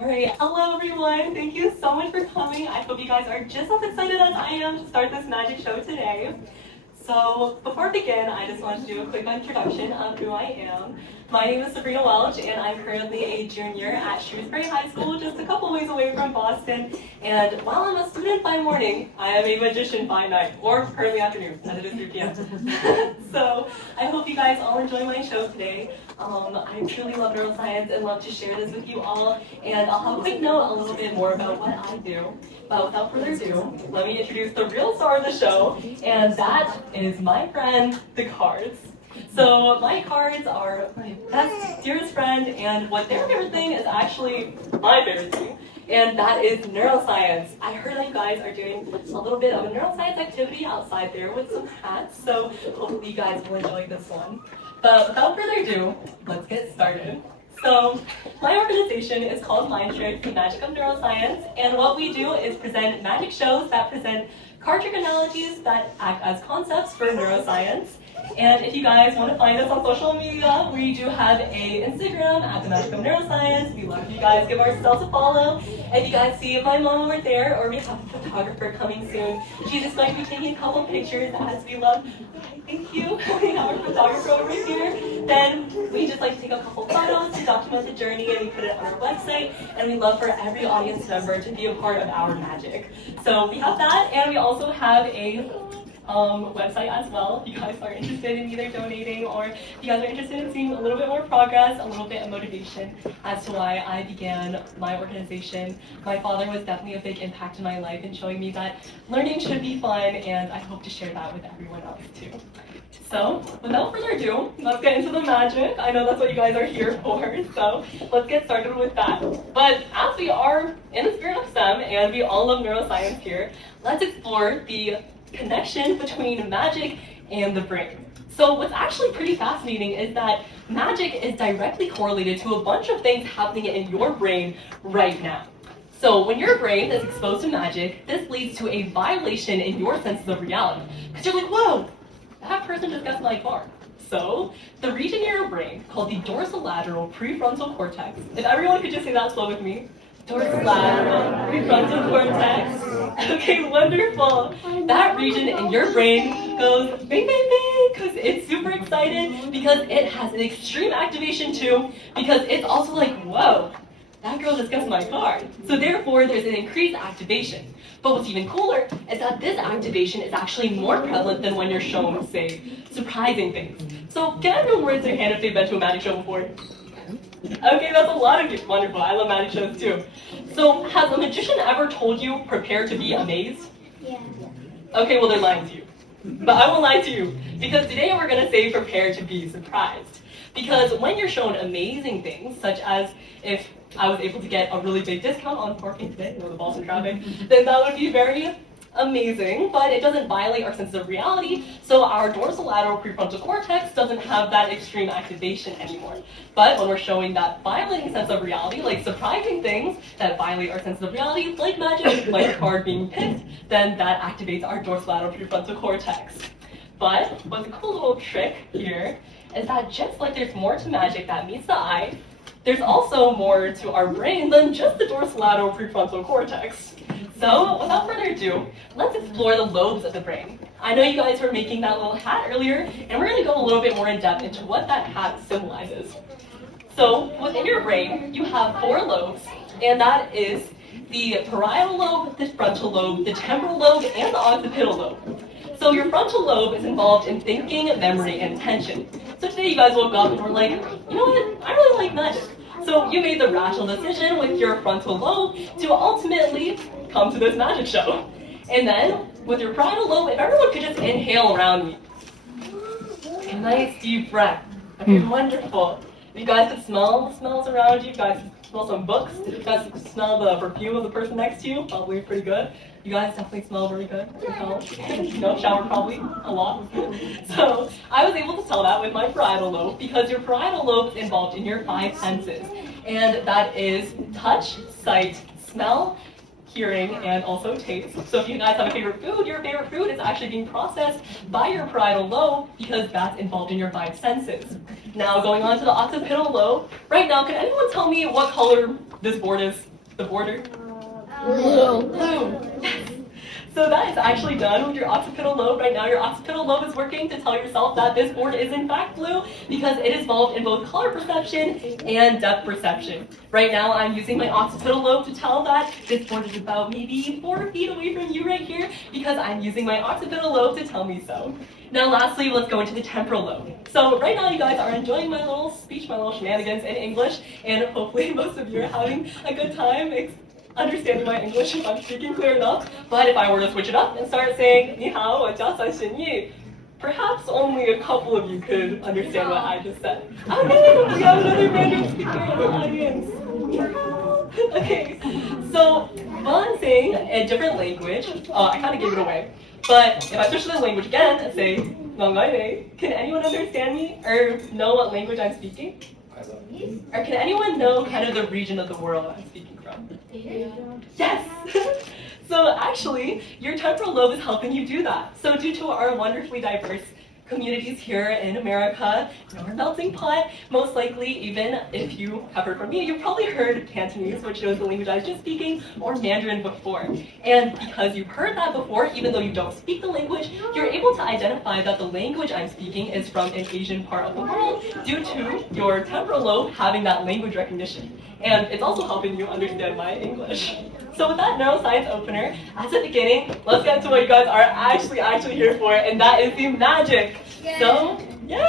Alright, hello everyone. Thank you so much for coming. I hope you guys are just as excited as I am to start this magic show today. So before I begin, I just wanted to do a quick introduction of who I am. My name is Sabrina Welch, and I'm currently a junior at Shrewsbury High School, just a couple ways away from Boston. And while I'm a student by morning, I am a magician by night, or currently afternoon, as it is 3 p.m. So I hope you guys all enjoy my show today. I truly love neuroscience and love to share this with you all. And I'll have a quick note a little bit more about what I do. But without further ado, let me introduce the real star of the show, and that is my friend, the cards. So my cards are my best, dearest friend, and what their favorite thing is actually my favorite thing, and that is neuroscience. I heard that you guys are doing a little bit of a neuroscience activity outside there with some hats, so hopefully you guys will enjoy this one. But without further ado, let's get started. So, my organization is called Mind Trick, the Magic of Neuroscience, and what we do is present magic shows that present card trick analogies that act as concepts for neuroscience. And if you guys want to find us on social media, we do have a Instagram at the Magic of Neuroscience. We love if you guys give ourselves a follow. If you guys see my mom over there, or we have a photographer coming soon, she's just going to be taking a couple pictures as we love. Thank you. We have our photographer over here. Then we just like to take a couple photos to document the journey, and we put it on our website. And we love for every audience member to be a part of our magic. So we have that, and we also have a website as well. If you guys are interested in either donating, or if you guys are interested in seeing a little bit more progress, a little bit of motivation as to why I began my organization. My father was definitely a big impact in my life in showing me that learning should be fun, and I hope to share that with everyone else too. So, without further ado, let's get into the magic. I know that's what you guys are here for, so let's get started with that. But as we are in the spirit of STEM, and we all love neuroscience here, let's explore the connection between magic and the brain. So what's actually pretty fascinating is that magic is directly correlated to a bunch of things happening in your brain right now. So when your brain is exposed to magic, this leads to a violation in your senses of reality. Because you're like, whoa, that person just guessed my card. So the region in your brain called the dorsolateral prefrontal cortex, if everyone could just say that slow with me, dorsolateral prefrontal cortex. Okay, wonderful. That region in your brain goes bing, bing, bing, because it's super excited, because it has an extreme activation too, because it's also like, whoa, that girl just guessed my card. So therefore, there's an increased activation. But what's even cooler is that this activation is actually more prevalent than when you're shown, say, surprising things. So can everyone raise their hand if they've been to a magic show before? Okay, that's a lot of you. Wonderful. I love magic shows too. So, has a magician ever told you, prepare to be amazed? Yeah. Okay, well, they're lying to you. But I won't lie to you, because today we're going to say prepare to be surprised. Because when you're shown amazing things, such as if I was able to get a really big discount on parking today, the Boston traffic, then that would be very amazing, but it doesn't violate our sense of reality, so our dorsolateral prefrontal cortex doesn't have that extreme activation anymore. But when we're showing that violating sense of reality, like surprising things that violate our sense of reality, like magic, like a card being picked, then that activates our dorsolateral prefrontal cortex. But what's a cool little trick here is that just like there's more to magic that meets the eye, there's also more to our brain than just the dorsolateral prefrontal cortex. So, without further ado, let's explore the lobes of the brain. I know you guys were making that little hat earlier, and we're going to go a little bit more in depth into what that hat symbolizes. So, within your brain, you have 4 lobes, and that is the parietal lobe, the frontal lobe, the temporal lobe, and the occipital lobe. So your frontal lobe is involved in thinking, memory, and attention. So today you guys woke up and were like, you know what, I really like magic. So you made the rational decision with your frontal lobe to ultimately come to this magic show. And then, with your parietal lobe, if everyone could just inhale around me. A nice deep breath. Okay, wonderful. If you guys could smell the smells around you, guys could smell some books, you guys could smell the perfume of the person next to you, probably pretty good. You guys definitely smell very good. You know, shower probably a lot. So I was able to tell that with my parietal lobe, because your parietal lobe is involved in your 5 senses. And that is touch, sight, smell, hearing, and also taste. So if you guys have a favorite food, your favorite food is actually being processed by your parietal lobe because that's involved in your five senses. Now going on to the occipital lobe. Right now, can anyone tell me what color this board is? The border? Blue. Blue. Yes. So that is actually done with your occipital lobe. Right now, your occipital lobe is working to tell yourself that this board is in fact blue because it is involved in both color perception and depth perception. Right now, I'm using my occipital lobe to tell that this board is about maybe 4 feet away from you right here because I'm using my occipital lobe to tell me so. Now, lastly, let's go into the temporal lobe. So right now, you guys are enjoying my little speech, my little shenanigans in English, and hopefully most of you are having a good time understanding my English if I'm speaking clear enough. But if I were to switch it up and start saying, 你好, 我叫三十一, perhaps only a couple of you could understand what I just said. Okay, we have another random speaker in the audience. Okay, so while I'm saying a different language, I kind of gave it away. But if I switch to the language again and say, can anyone understand me or know what language I'm speaking? Or can anyone know kind of the region of the world I'm speaking from? Yes! So actually, your temporal lobe is helping you do that. So due to our wonderfully diverse communities here in America, we're a melting pot, most likely even if you have heard from me, you've probably heard Cantonese, which is the language I was just speaking, or Mandarin before. And because you've heard that before, even though you don't speak the language, you're able to identify that the language I'm speaking is from an Asian part of the world due to your temporal lobe having that language recognition. And it's also helping you understand my English. So with that neuroscience opener, as a beginning, let's get into what you guys are actually here for, and that is the magic. So, yeah,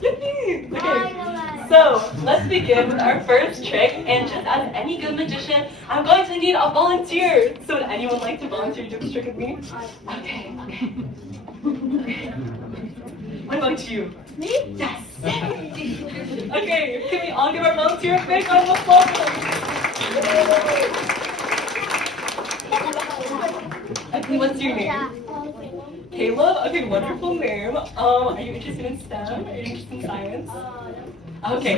yippee! Okay, so let's begin with our first trick, and just as any good magician, I'm going to need a volunteer. So would anyone like to volunteer to do this trick with me? Okay. What about you? Me? Yes! Okay, can we all give our volunteer a big round of applause? Okay, what's your name? Caleb? Okay, wonderful name. Are you interested in STEM? Are you interested in science? Okay.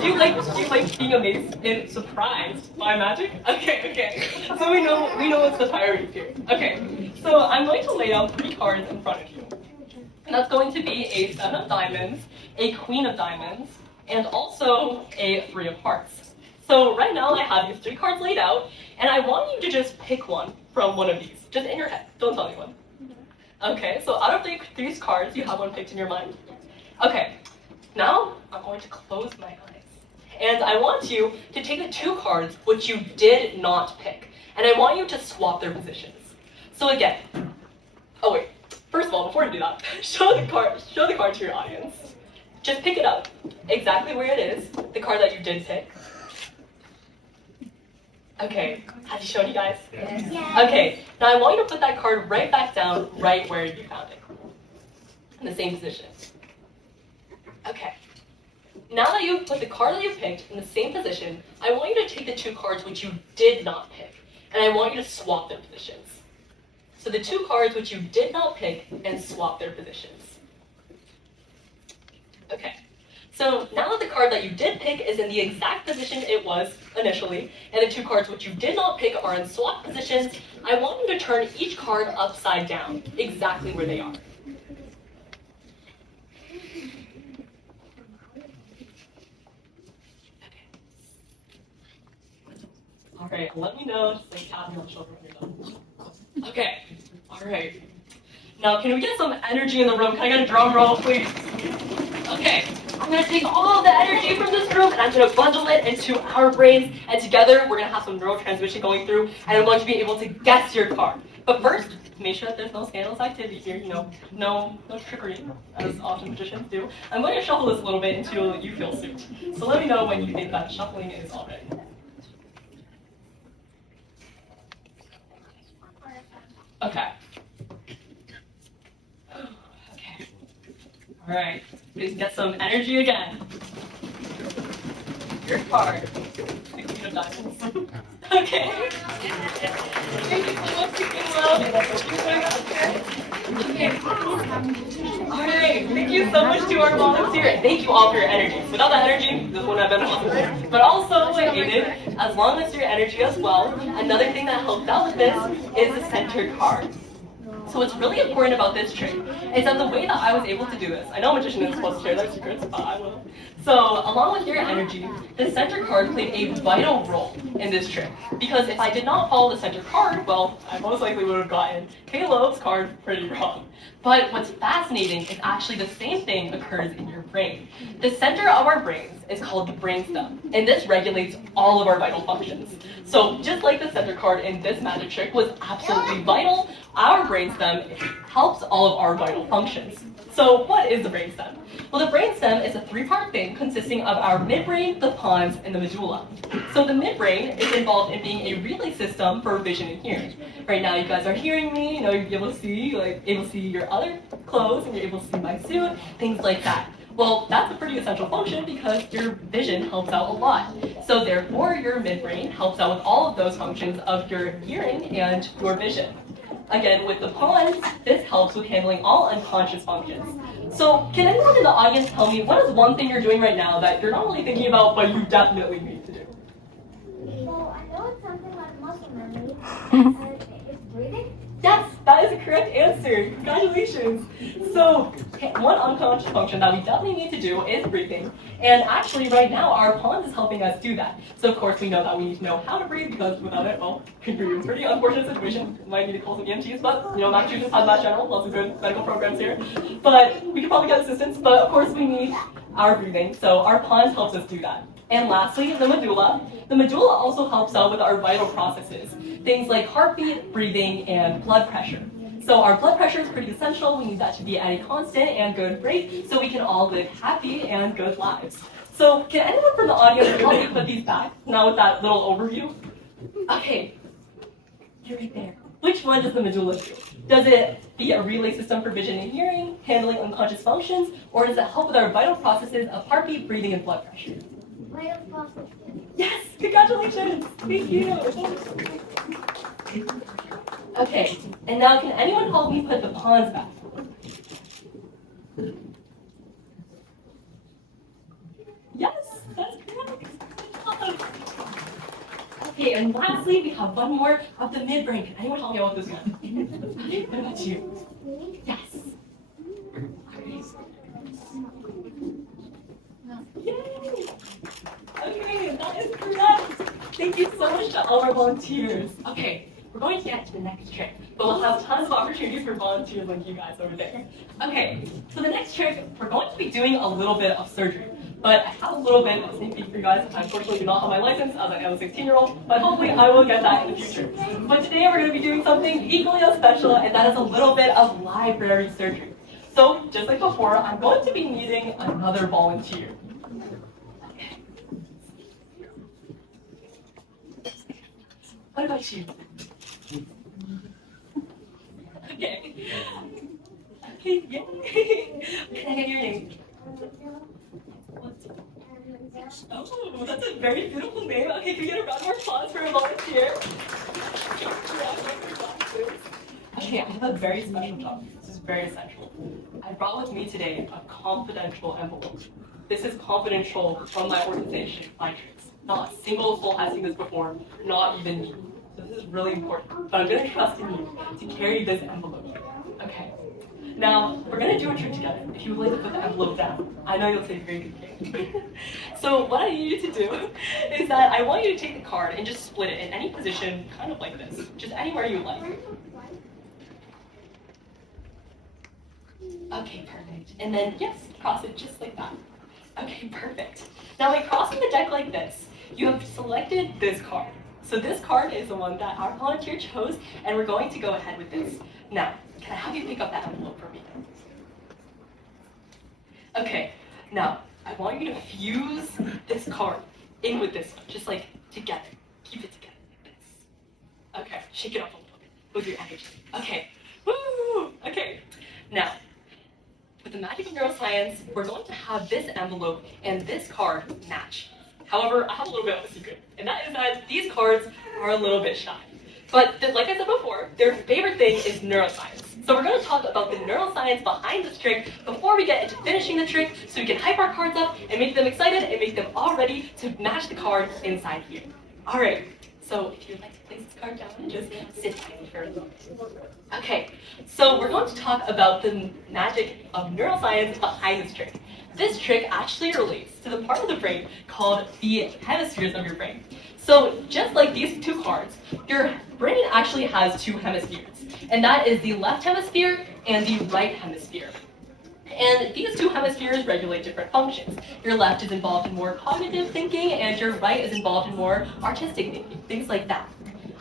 Do you like being amazed and surprised by magic? Okay. So we know what's the priority here. Okay. So I'm going to lay out 3 cards in front of you. And that's going to be a 7 of diamonds, a queen of diamonds, and also a 3 of hearts. So right now I have these 3 cards laid out, and I want you to just pick one from one of these, just in your head. Don't tell anyone. Okay, so out of these cards, you have one picked in your mind? Okay, now I'm going to close my eyes. And I want you to take the 2 cards which you did not pick, and I want you to swap their positions. So again, oh wait, first of all, before you do that, show the card to your audience. Just pick it up, exactly where it is, the card that you did pick. Okay, have you shown you guys? Yes. Yeah. Okay, now I want you to put that card right back down, right where you found it. In the same position. Okay. Now that you've put the card that you picked in the same position, I want you to take the 2 cards which you did not pick, and I want you to swap their positions. So the 2 cards which you did not pick, and swap their positions. Okay. So now that the card that you did pick is in the exact position it was initially, and the 2 cards which you did not pick are in swap positions, I want you to turn each card upside down, exactly where they are. Alright, let me know, just like tap me on the shoulder when you're done. Okay, alright. Now can we get some energy in the room? Can I get a drum roll, please? Okay. I'm going to take all the energy from this room and I'm going to bundle it into our brains, and together we're going to have some neurotransmission going through, and I'm going to be able to guess your card. But first, make sure that there's no scandalous activity here, no trickery, as often magicians do. I'm going to shuffle this a little bit until you feel suit. So let me know when you think that shuffling is all ready. Okay. All right, please get some energy again. Your card, the Queen of Diamonds. Okay. Thank you so much, Okay. All right, thank you so much to our volunteer. Thank you all for your energy. Without that energy, this wouldn't have been possible. But also aided, as as long as your energy as well. Another thing that helps out with this is the center card. So what's really important about this trick is that the way that I was able to do this, I know magician is supposed to share their secrets, but I will. So along with your energy, the center card played a vital role in this trick. Because if I did not follow the center card, well, I most likely would have gotten Caleb's card pretty wrong. But what's fascinating is actually the same thing occurs in your brain. The center of our brains is called the brainstem, and this regulates all of our vital functions. So just like the center card in this magic trick was absolutely vital, our brainstem helps all of our vital functions. So what is the brainstem? Well, the brainstem is a three-part thing consisting of our midbrain, the pons, and the medulla. So the midbrain is involved in being a relay system for vision and hearing. Right now, you guys are hearing me, you'll be able to see, your other clothes, and you're able to see my suit, things like that. Well, that's a pretty essential function because your vision helps out a lot. So therefore, your midbrain helps out with all of those functions of your hearing and your vision. Again, with the pons, this helps with handling all unconscious functions. So can anyone in the audience tell me what is one thing you're doing right now that you're not really thinking about, but you definitely need to do? Well, I know it's something like muscle memory, and it's breathing. Yes, that is the correct answer. Congratulations. So one unconscious function that we definitely need to do is breathing. And actually right now our pons is helping us do that. So of course we know that we need to know how to breathe because without it, well, could be a pretty unfortunate situation. Might need to call some EMTs, but Massachusetts has Mass General, lots of good medical programs here. But we could probably get assistance, but of course we need our breathing. So our pons helps us do that. And lastly, the medulla. The medulla also helps out with our vital processes, things like heartbeat, breathing, and blood pressure. So our blood pressure is pretty essential. We need that to be at a constant and good rate so we can all live happy and good lives. So can anyone from the audience help me put these back now with that little overview? Okay, you're right there. Which one does the medulla do? Does it be a relay system for vision and hearing, handling unconscious functions, or does it help with our vital processes of heartbeat, breathing, and blood pressure? Vital processes. Yes, congratulations. Thank you. Okay, and now can anyone help me put the pons back? Yes, that's correct. Okay, and lastly, we have one more of the midbrain. Can anyone help me out with this one? Okay, what about you? Yes. Yay! Okay, that is correct. Thank you so much to all our volunteers. Okay, we're going to get to the next trick, but we'll have tons of opportunities for volunteers like you guys over there. Okay, so the next trick, we're going to be doing a little bit of surgery. But I have a little bit of a sneak peek for you guys. I unfortunately do not have my license as I am a 16-year-old, but hopefully I will get that in the future. But today we're going to be doing something equally as special, and that is a little bit of library surgery. So, just like before, I'm going to be needing another volunteer. What about you? Okay. Okay, yay. Can I get your name? Oh, that's a very beautiful name. Okay, can we get a round of applause for a volunteer? Okay, I have a very special job. This is very essential. I brought with me today a confidential envelope. This is confidential from my organization, Tricks. Not a single soul has seen this before, not even me. So this is really important. But I'm going to trust in you to carry this envelope. Okay. Now, we're going to do a trick together. If you would like to put the envelope down, I know you'll say very good thing. So what I need you to do is that I want you to take the card and just split it in any position, kind of like this. Just anywhere you like. Okay, perfect. And then, yes, cross it just like that. Okay, perfect. Now, by crossing the deck like this, you have selected this card. So this card is the one that our volunteer chose, and we're going to go ahead with this. Now, can I have you pick up that envelope for me? Okay, now, I want you to fuse this card in with this one, just like together. Keep it together like this. Okay, shake it up a little bit with your energy. Okay, woo! Okay, now, with the magic of neuroscience, we're going to have this envelope and this card match. However, I have a little bit of a secret, and that is that these cards are a little bit shy. But like I said before, their favorite thing is neuroscience. So we're going to talk about the neuroscience behind this trick before we get into finishing the trick, so we can hype our cards up and make them excited and make them all ready to match the card inside here. All right, so if you'd like to place this card down and just sit tight for a moment. Okay, so we're going to talk about the magic of neuroscience behind this trick. This trick actually relates to the part of the brain called the hemispheres of your brain. So just like these two cards, your brain actually has two hemispheres, and that is the left hemisphere and the right hemisphere. And these two hemispheres regulate different functions. Your left is involved in more cognitive thinking, and your right is involved in more artistic thinking, things like that.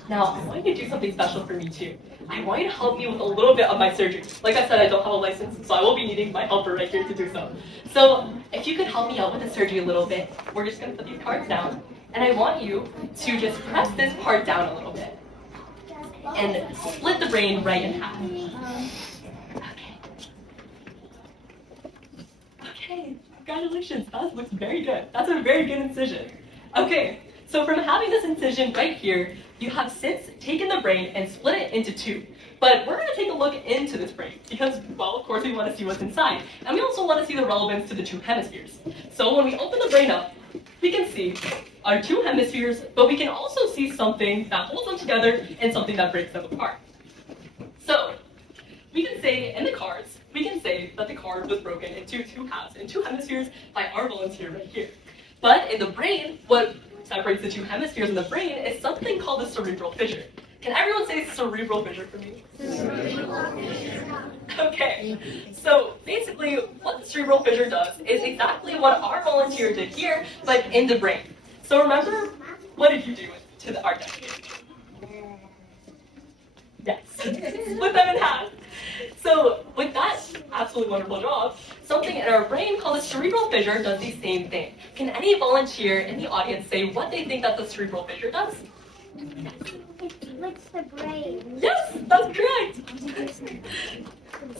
Now, I want you to do something special for me too. I want you to help me with a little bit of my surgery. Like I said, I don't have a license, so I will be needing my helper right here to do so. So, if you could help me out with the surgery a little bit, we're just going to put these cards down, and I want you to just press this part down a little bit, and split the brain right in half. Okay, congratulations, that looks very good. That's a very good incision. Okay, so from having this incision right here, you have since taken the brain and split it into two. But we're going to take a look into this brain because, well, of course we want to see what's inside. And we also want to see the relevance to the two hemispheres. So when we open the brain up, we can see our two hemispheres, but we can also see something that holds them together and something that breaks them apart. So we can say in the cards, we can say that the card was broken into two halves, in two hemispheres by our volunteer right here. But in the brain, what separates the two hemispheres in the brain is something called the cerebral fissure. Can everyone say cerebral fissure for me? Okay, so basically what the cerebral fissure does is exactly what our volunteer did here, but in the brain. So remember, what did you do to our deck here? Yes, split them in half. So with that absolutely wonderful job, something in our brain called the cerebral fissure does the same thing. Can any volunteer in the audience say what they think that the cerebral fissure does? It splits the brain. Yes, that's correct.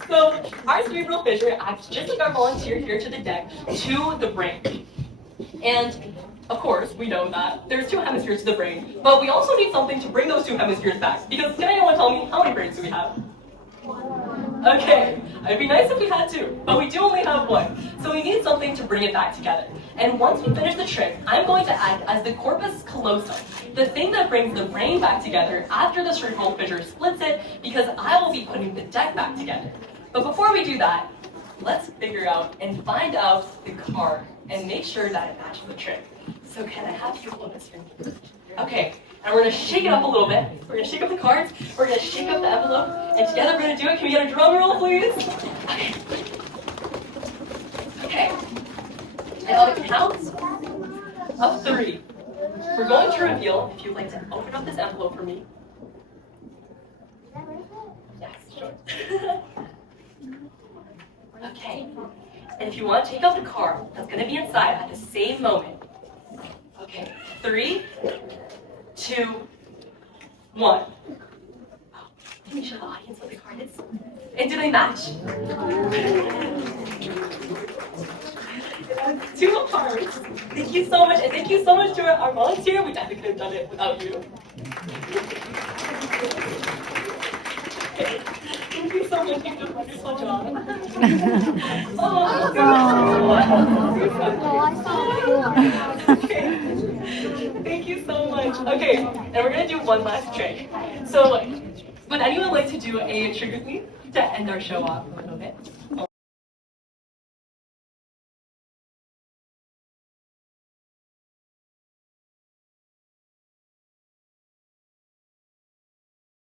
So our cerebral fissure acts just like our volunteer here to the deck to the brain. And of course, we know that there's two hemispheres to the brain, but we also need something to bring those two hemispheres back. Because can anyone tell me how many brains do we have? Okay, it'd be nice if we had two, but we do only have one. So we need something to bring it back together. And once we finish the trick, I'm going to act as the corpus callosum, the thing that brings the brain back together after the cerebral fissure splits it, because I will be putting the deck back together. But before we do that, let's figure out and find out the card and make sure that it matches the trick. So can I have you hold this for me? Okay, and we're going to shake it up a little bit. We're going to shake up the cards, we're going to shake up the envelope, and together we're going to do it. Can we get a drum roll, please? Okay. Okay. And on the count of 3, we're going to reveal, if you'd like to open up this envelope for me. Yes, sure. Okay. And if you want to take out the card that's going to be inside at the same moment. Okay, 3, 2, 1. Can you show the audience what the card is? And do they match? Two cards. Thank you so much, and thank you so much to our volunteer. We definitely could have done it without you. Okay. Thank you so much. You did a wonderful job. Okay. Thank you so much. Okay, and we're gonna do one last trick. So, would anyone like to do a trick with me to end our show off a little bit?